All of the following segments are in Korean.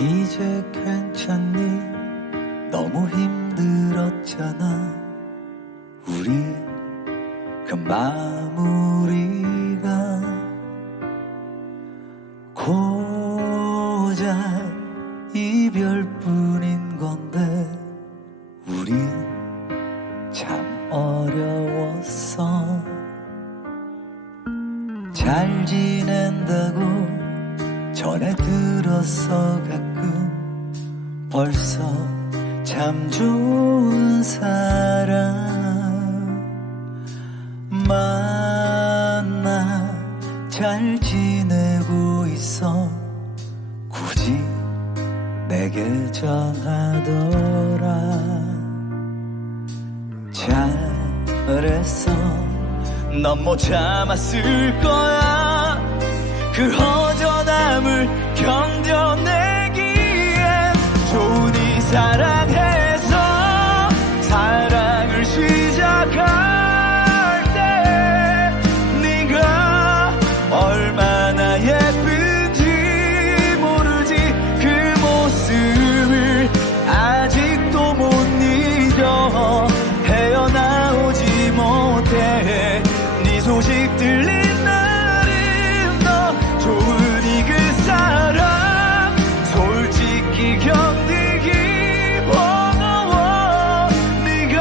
이제 괜찮니? 너무 힘들었잖아. 우리 그 마무리가 고작 이별뿐인 건데 우린 참 어려웠어. 잘 지낸다고 전해 들었어. 가끔 벌써 참 좋은 사람 만나 잘 지내고 있어. 굳이 내게 전하더라. 잘했어. 넌 못 참았을 거야. 그 허전함을 견뎌내기엔 좋으니 사랑해서 사랑을 시작할 때 네가 얼마나 예쁜지 모르지. 그 모습을 아직도 못 잊어. 헤어나오지 못해. 네 소식 들린 날은 너 좋으니 그 사람 솔직히 견디기 버거워. 네가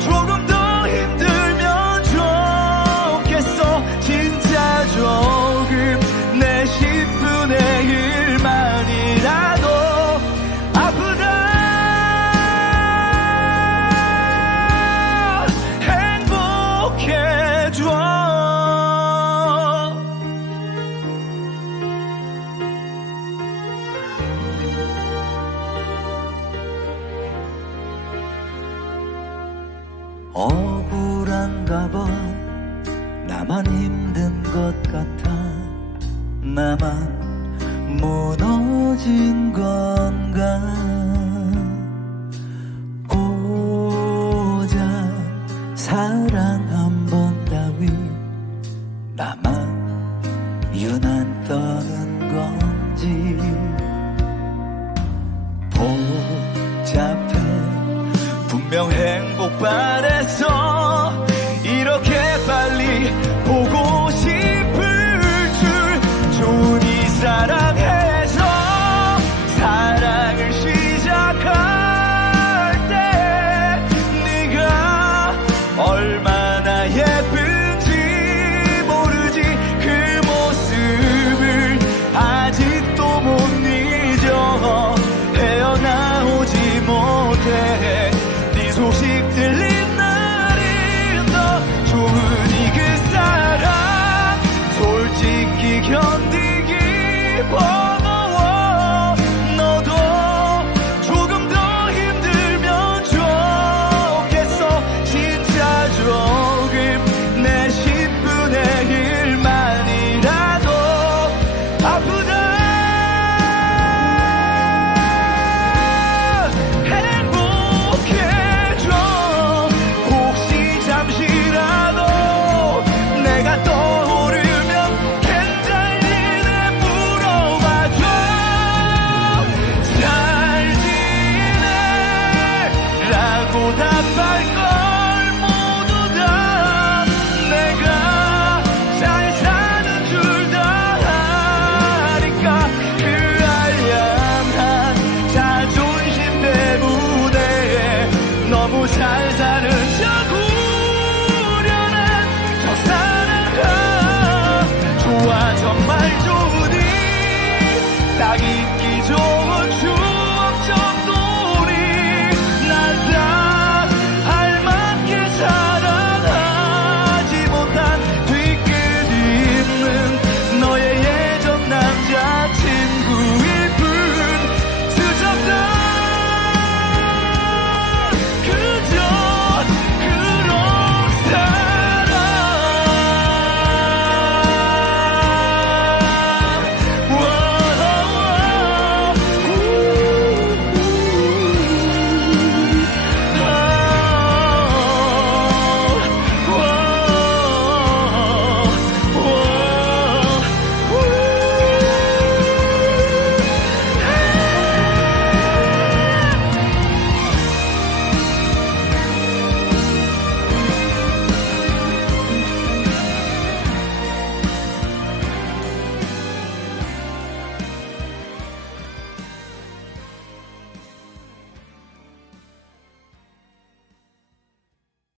조금 더 힘들면 좋겠어. 진짜 조금 내 10분의 1만이라도 아프다 행복해져. 억울한가 봐. 나만 힘든 것 같아. 나만 무너진 건가. 고작 사랑 한 번 따위 나만 유난 떠는 건지. 복잡해. 분명 행복 바래서 이렇게 빨리 보고 싶을 줄. 좋으니 사랑해서 사랑을 시작할 때 네가 얼마나 예쁜지 모르지. 그 모습을 아직도 못 잊어. 헤어나오지 못해. 네 소식 들린 날은 너 좋으니 그 사람 솔직히 견디기 버거워. 너도 조금 더 힘들면 좋겠어. 진짜 조금 내 10분의 1만이라도 아프다 행복해져. 혹시 잠시라도 내가 떠오르면 괜찮니? 물어봐줘. 잘 지내? 라고 답할 걸 모두 다 내가 잘 사는 줄 다 아니까. 그 알량한 자존심 때문에 너무 잘 사는 척